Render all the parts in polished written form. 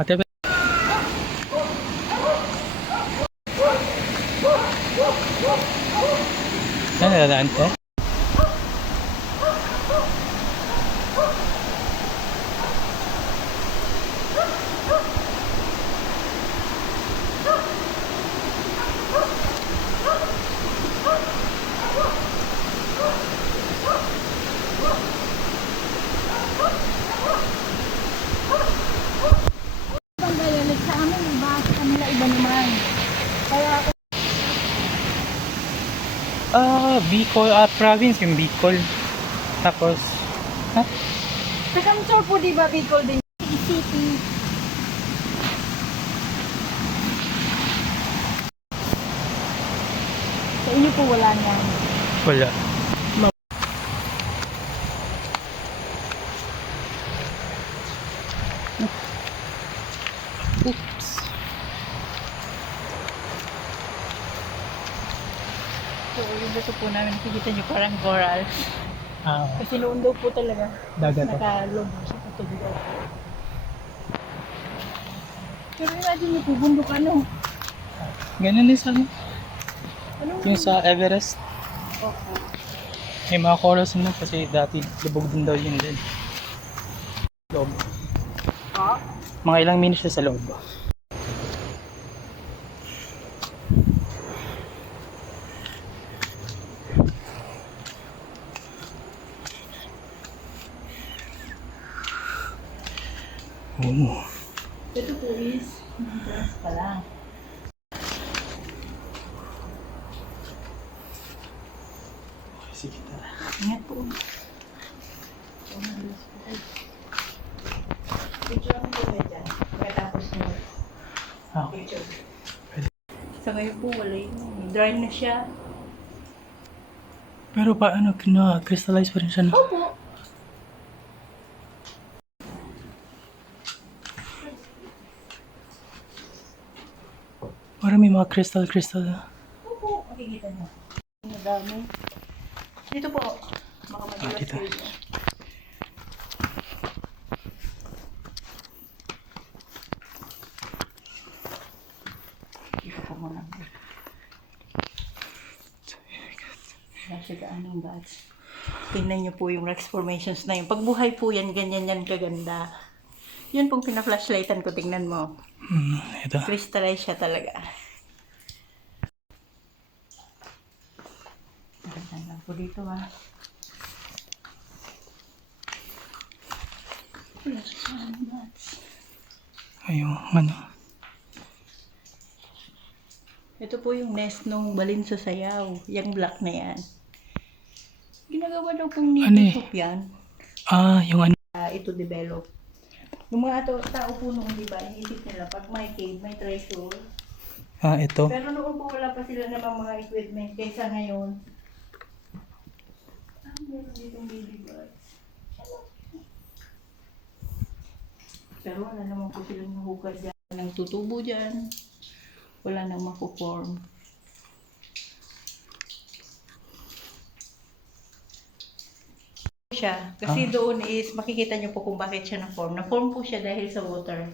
Ate, saan nadadaan ko? Sa amin, iba sa kanila, iba naman. Kaya Bicol, province yung Bicol. Tapos, ha? sa Kamsor po, di ba, Bicol din? City. Sa inyo po wala niyan. Wala. Oops. So, yung gusto po namin, nakikita nyo parang coral. Kasi noon daw po talaga. Dagat. Nakalog siya sa tubig. Pero imagine nyo po, bundok ano? Ganun din sa Ano? yung sa Everest. Okay. May mga corals na kasi dati lubog din daw yun din. Loob. Ah? Mga ilang minutes na sa loob. Oh. Ito po is, entrance pa lang. Sige, tara. Ingat po. Picture ang gawin dyan. Pagkatapos nyo. Picture. Sa ngayon po, wala yun. Dry na siya. Pero paano, crystallize pa rin siya, no? Opo. Parang may mga crystal. Opo. Makikita nyo. Madami. Dito po. Baka madulas Dito. kayo dyan. Dito po muna. Nasigaan ng bats. Tingnan nyo po yung rocks formations na yun. Pagbuhay po yan, ganyan yan kaganda. Yun pong pina-flashlightan ko, tingnan mo. Ito. Crystallize siya talaga. Nakita lang po dito ha. Ayun, ano. Ito po yung nest nung balin sa sayaw. Yung black na yan. Ginagawa daw pong Ano eh? nilutok yan. Yung ano. Ito develop. Yung mga tao po noon, di ba, iniisip nila, pag may cave, may treasure. Ito. Pero noon po wala pa sila namang mga equipment. Kaysa ngayon, meron ditong baby birds. Pero wala naman po silang nahukad dyan. Walang tutubo dyan. Wala nang makuform. Siya. Kasi doon is, makikita nyo po kung bakit siya na-form. Na-form po siya dahil sa water.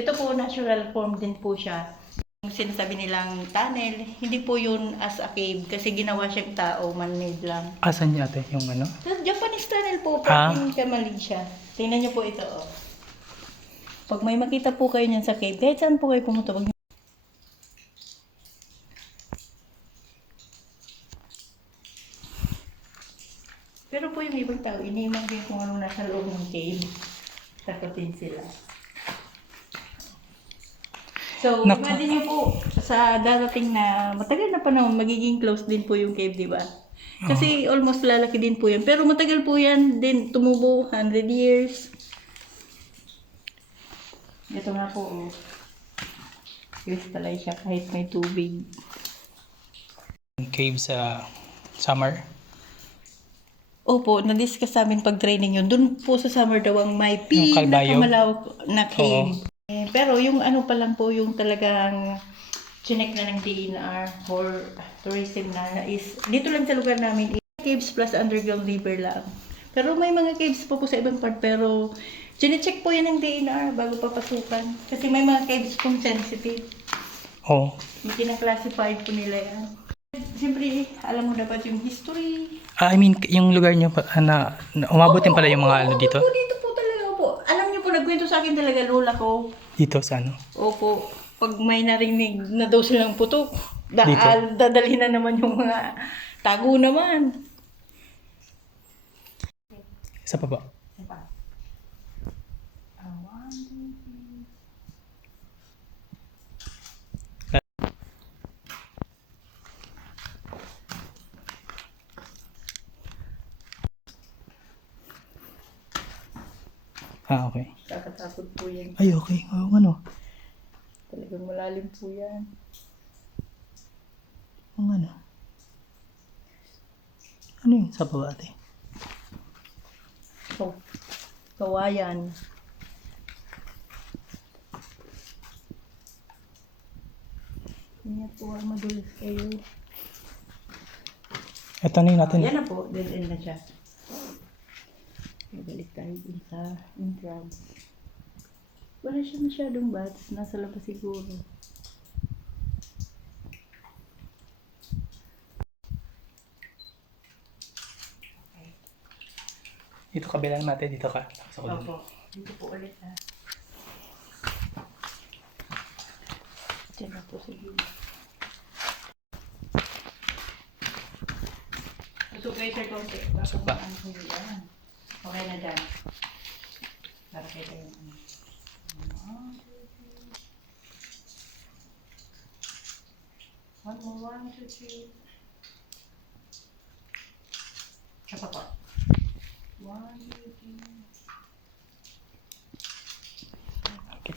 Ito po, natural form din po siya. Yung sinasabi nilang tunnel, hindi po yun as a cave. Kasi ginawa siyang tao, man-made lang. Asan niya ate? Yung ano? So, Japanese tunnel po, pag in siya. Tingnan nyo po ito, oh. Pag may makita po kayo niyan sa cave, kahit saan po kayo pumunta, wag pero po yung ibang tao, ini-imagine kung ano nasa loob ng cave. Takutin sila. So, imagine niyo po, sa darating na matagal na panahon, magiging close din po yung cave, di ba? Kasi almost lalaki din po yan. Pero matagal po yan din, tumubo, 100 years. Ito nga po, oh. Crystallize siya kahit may tubig. Cave sa summer. Opo, na-discuss namin pag-training yun. Doon po sa summer daw ang may Kalbayo. pinakamalawak na cave. Pero yung ano pa lang po, yung talagang chinek na ng DNR or tourism na is, dito lang sa lugar namin, caves plus underground river lang. Pero may mga caves po sa ibang part, pero chinecheck po yan ng DNR bago papasukan. Kasi may mga caves pong sensitive. Oo. May kinaklasify po nila yan. Siyempre, alam mo dapat yung history. I mean, yung lugar niyo na umabot din pala yung mga ano dito? Opo, dito po talaga po. Alam niyo po, nagkwento sa akin talaga lola ko. Dito sa ano? Opo, pag may narinig na daw silang putok, Dito? dadalhin na naman yung mga tago naman. Isa pa ba? Okay. Kakatakot po yan. Ay, okay. Ano? Talagang malalim po yan. Ano? Ano yung sa baba ate? So, kawayan. Ingat po, madulas kayo. Ito na yun natin. Yan na po, dead end na siya. Balik tayo dun sa entrance. Wala siya masyadong bats. Nasa labas siguro. Okay. Dito kabila natin. Dito ka. Sa ulo. Opo. Dito po ulit ha. Diyan na po sa gilid. Ito kayo sa konti. Pasok ba? Okay na dyan. Para kita yung ano. One more, 1, 2, 3. Isa pa. 1, 2, 3. Okay.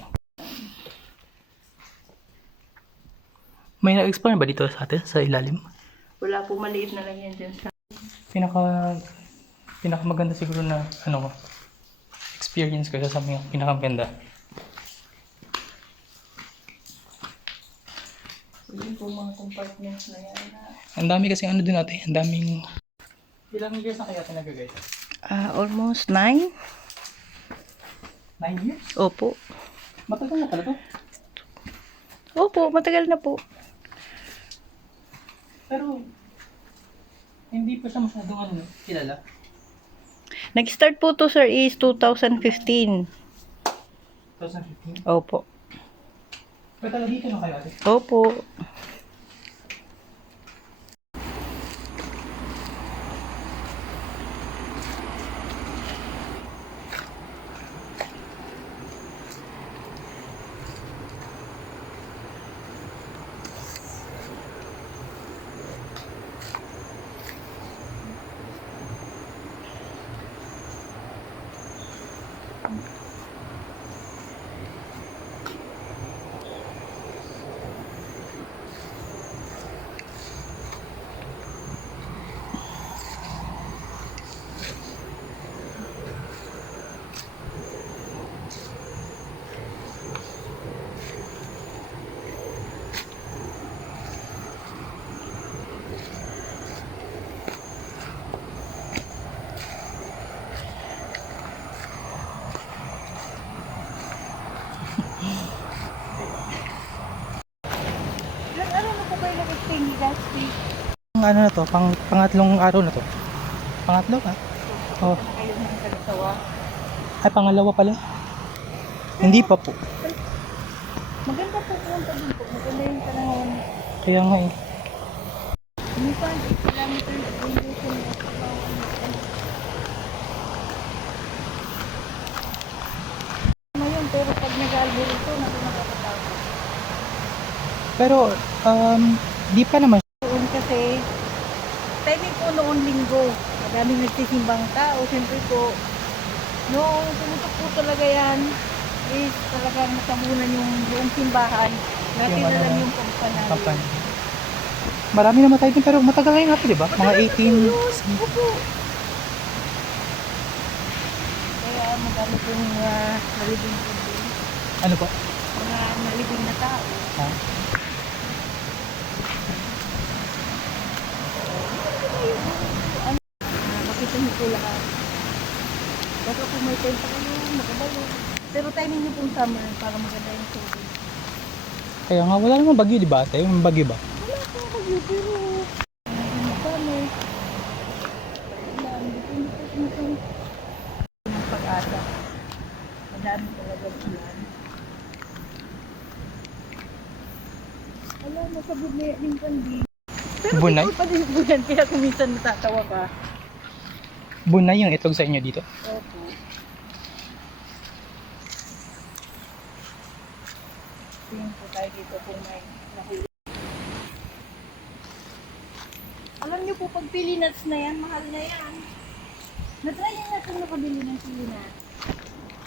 May na-explore ba dito sa atin? Sa ilalim? Wala po, maliit na lang yan dyan sa... Pinakamaganda siguro na experience ko sa mga pinakamaganda. Yun po mga compartments na yan. Ang dami kasi ano din natin. Ang daming... Ilang years na kaya nagagay? Almost 9. 9 years? Opo. Matagal na pala to. Opo, matagal na po. Pero hindi pa siya masyadong kilala. Nag-start po to sir is 2015. 2015? Opo. Pero talaga dito na kayo ate? Opo. Ilang araw na po kayo nag-stay last week? Ano na to, pangatlong araw na to. Pangatlo ba? Oh, Na kayo ng Kalisawa. ay pangalawa pala. Hindi pa po. Maganda po pumunta dun po. Maganda yung panahon. Kaya nga eh. Minsan, 8 kilometers radiation na sa ngayon, pero pag nag-albor ito, nakakatawa. Pero, di pa naman. Noon kasi, timing po noon linggo. Madaming nagsisimbang tao. Siyempre po, noong pumutok po talaga yan, is talagang natabunan yung buong simbahan. Natin Yung na ano lang na, yung pampanahin. Kapan. Marami naman tayo din pero matagal na yun nga po, di ba? Mga 18. Opo. Kaya madami pong nalibing po din. Ano po? Mga nalibing na tao. Ha? Makita niyo po lahat. Baka kung may time pa kayo, magabalo. Pero timing niyo pong summer para maganda yung tubig. Kaya nga, wala namang bagyo, di ba? Tayo, may bagyo ba? Wala po kayo, pero yung summer. Wala, hindi po yung pag-asa. Madami talaga ulan. Wala, nasabog na yung pandi. Pero Bunay? ito pa din po yan, kaya kung minsan natatawa ka. Bunay yung itlog sa inyo dito. Opo. Tingin po tayo dito kung may nahuli. Alam niyo po, pag pilinuts na yan, mahal na yan. Na-try yan natin makabili ng pilinuts.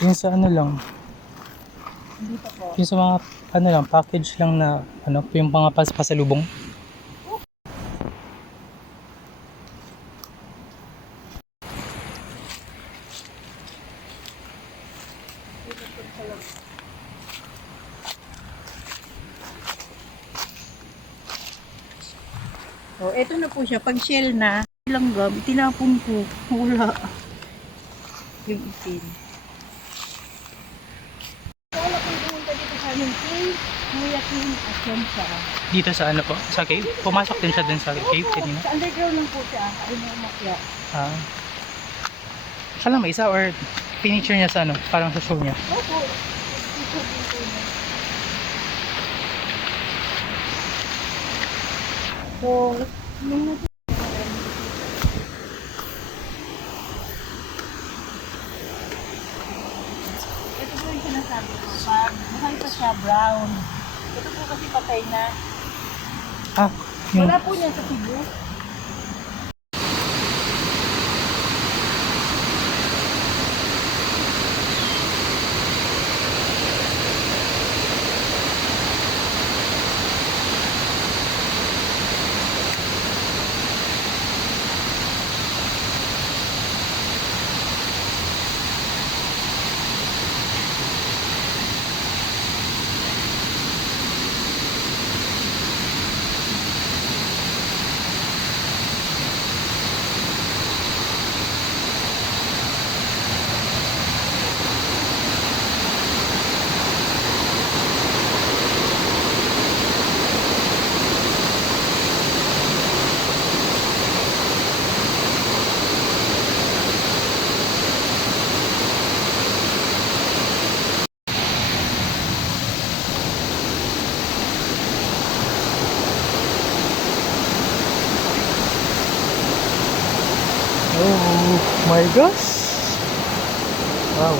Yung sa ano lang, Hindi pa po. yung sa mga, ano lang, package lang na, ano, yung mga pasalubong. So, eto na po siya. Pag shell na, langgam, tinapon ko. Wala. Yung itim. So, wala pong pumunta dito sa amin. Kuya Kim Asensa. Dito sa ano po, sa cave. Pumasok din siya dun sa cave kanina. Sa underground lang po siya. Ayun na umakya. Ah. Siya lang may isa or finiture niya sa ano, parang sa show niya. Opo. Ito dito na. So, yung natin. Ito po yung sinasabi ko. Pag buhay pa siya, brown. Ito po kasi patay na. Ah, yung, Wala po niya sa Cebu. oh my gosh. Wow.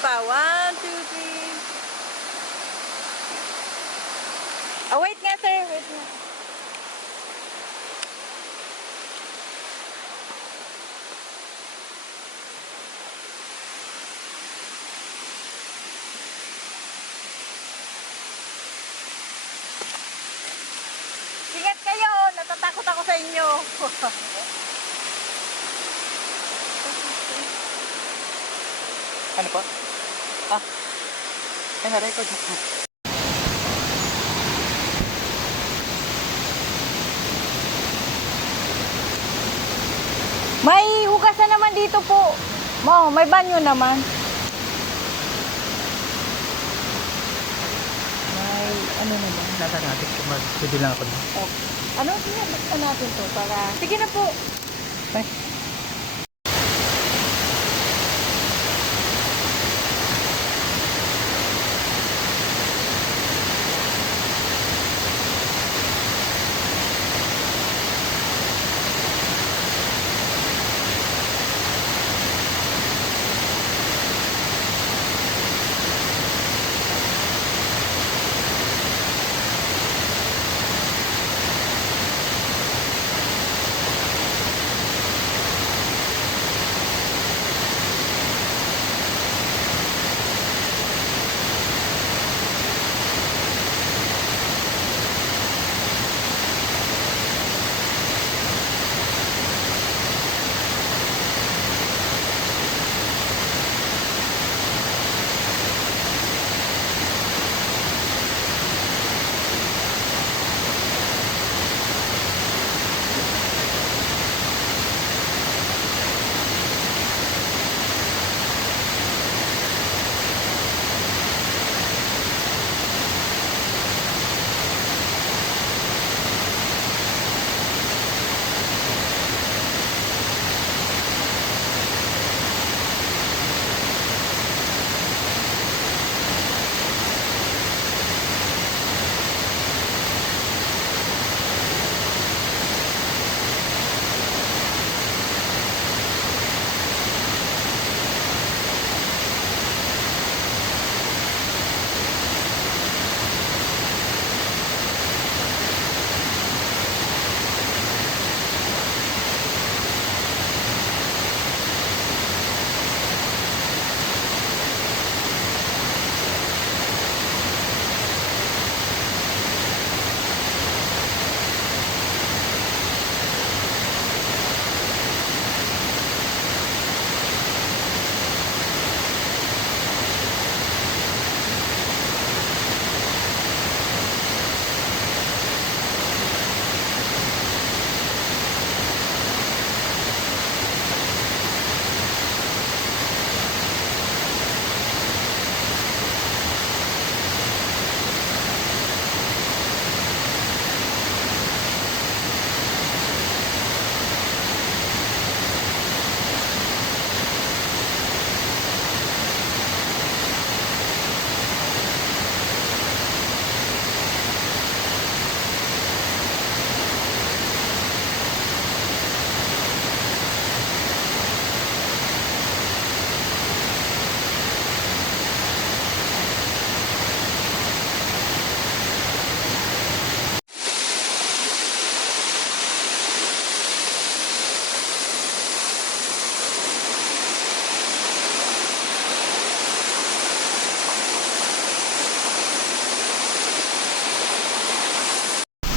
pa. 1, 2, 3. Oh, wait nga, sir. Wait nga. Ingat kayo. Natatakot ako sa inyo. Ano po? Ah, ay na-record mo. May hugasan naman dito po. May banyo naman. May ano naman. Nasa natin kung mag-studio lang ako. Okay. Ano sinabot natin to para... Sige na po. Bye.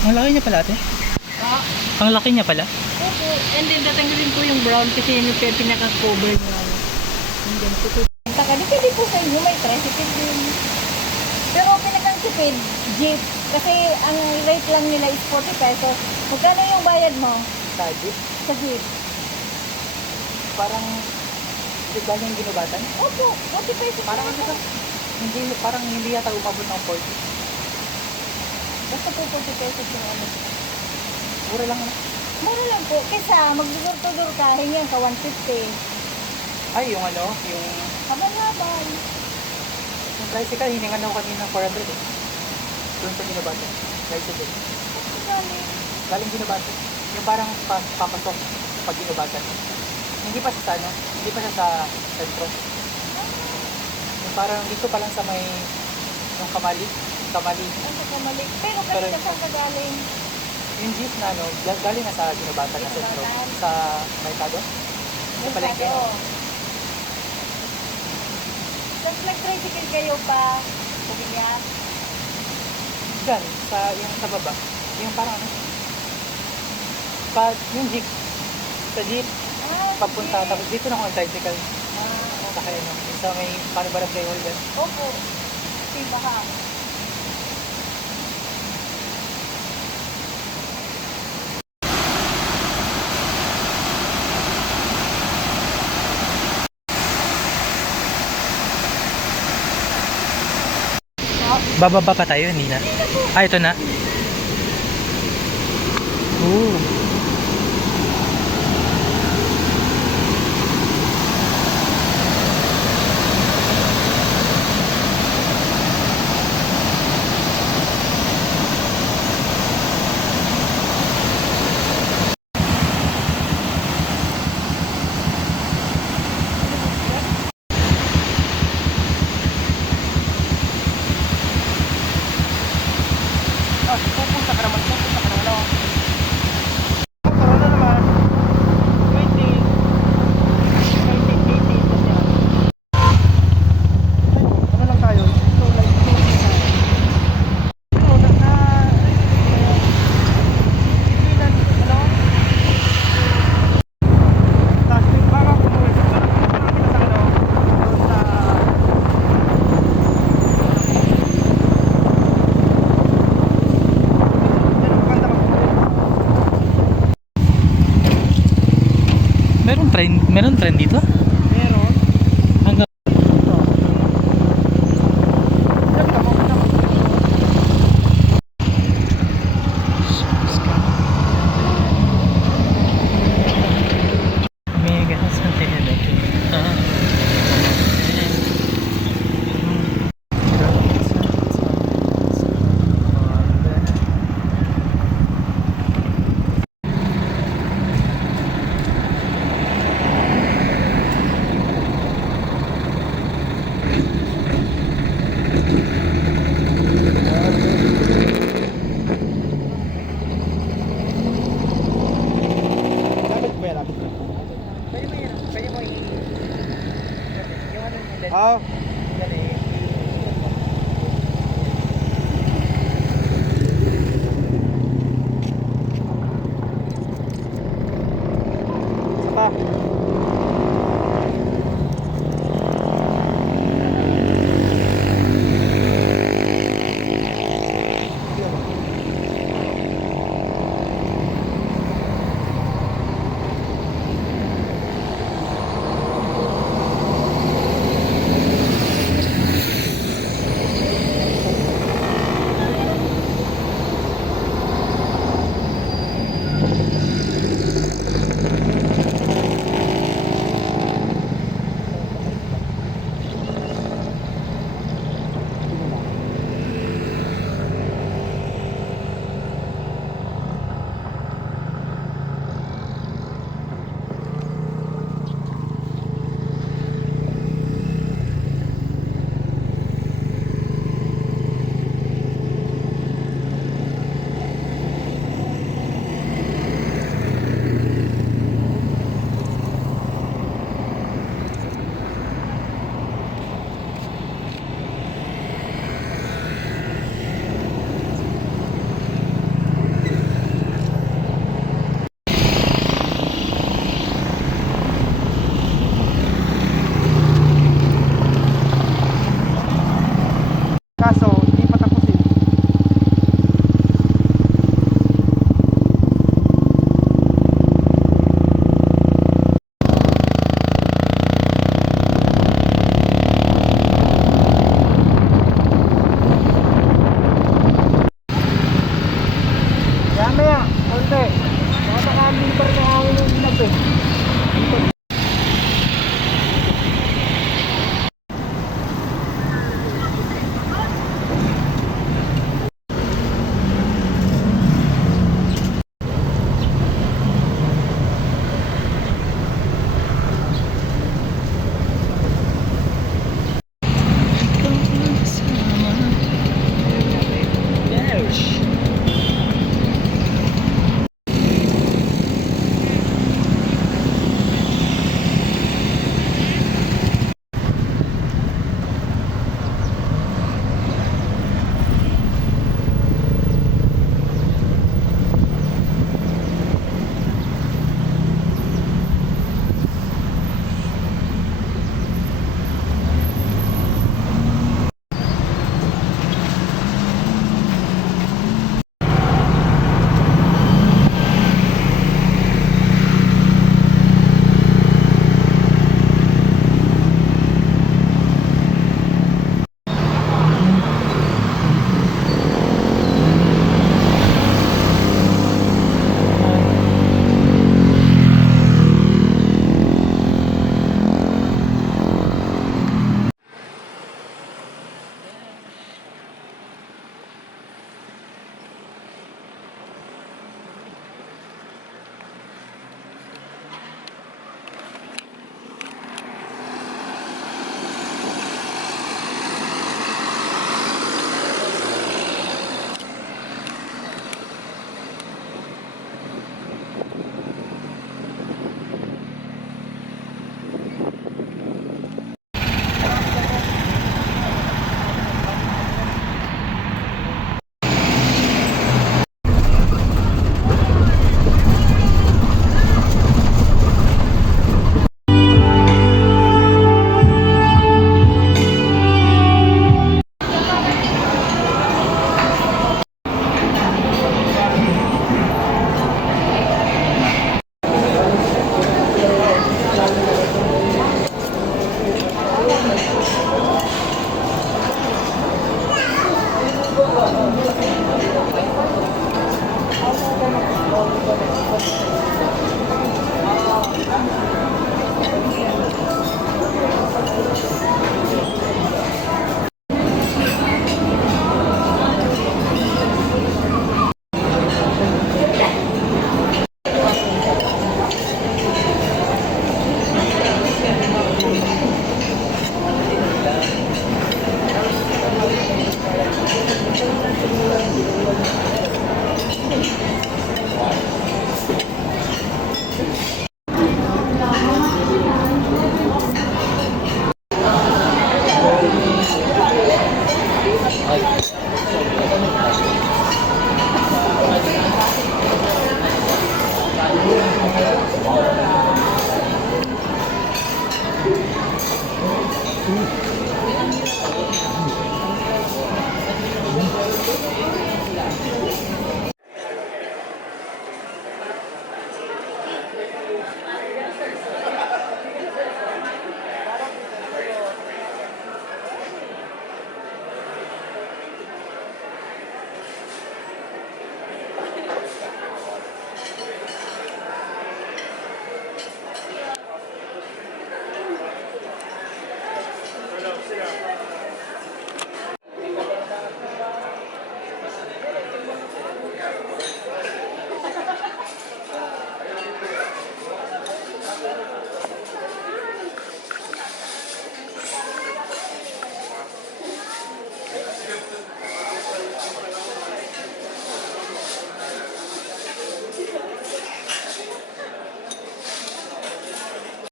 Ang laki niya pala ate. Ah, Ang laki niya pala. opo. And then tatanggalin ko yung brown kasi yun yung pinaka-cover niya. And then tututin. Depende po sa inyo, may tricycle din. Pero pinakang-tipid, jeep. Kasi ang rate lang nila is 40 pesos. Magkano yung bayad mo Sa jeep? sa jeep? Parang, hindi ba yung ginubatan? Opo, 40 pesos. Parang ano ka? Hindi, parang hindi yata umabot ng 40. Basta po 40 pesos yung ano. Mura lang na. Mura lang po. Kesa magdudor-tudor ka, hingan ka 150. Ay, yung ano, yung Habang-habang. tricycle, hiningan ako kanina 400 eh. Doon sa ginubatan. Tricycle. Galing. Galing ginubatan. Yung parang papasok pag ginubatan. Hindi pa siya sa ano, hindi pa siya sa sentro. Parang dito pa lang sa may yung Kamali. Kamali. Ang pagkamali. Pero Pero- kanina saan ka galing? Yung jeep na ano, galing na sa Ginobatan na sentro. Ginobatan. Sa Mercado. Sa palengke. Tapos nag-tricycle kayo pa. Pumilya. Diyan, sa, yung sa baba. Yung parang ano. Pa, yung jeep. Sa jeep, pagpunta. sige. Tapos dito na ako tricycle. Ah, Sa kaya no. Sa may parang barangay hall dyan. opo. Si Baha. Bababa pa tayo, hindi na. Ah, ito na. Ooh. Ah, pupunta ka naman. Pupunta ka naman. Oh. Corona naman. 20. 20, 80 plus yan. Ano lang tayo? Slow life. Slow life. Ano, Sipilan, ano? Tapos may baka kumuwi sa ano? Doon sa... Meron trend dito? Meron. Hanggang Mega sa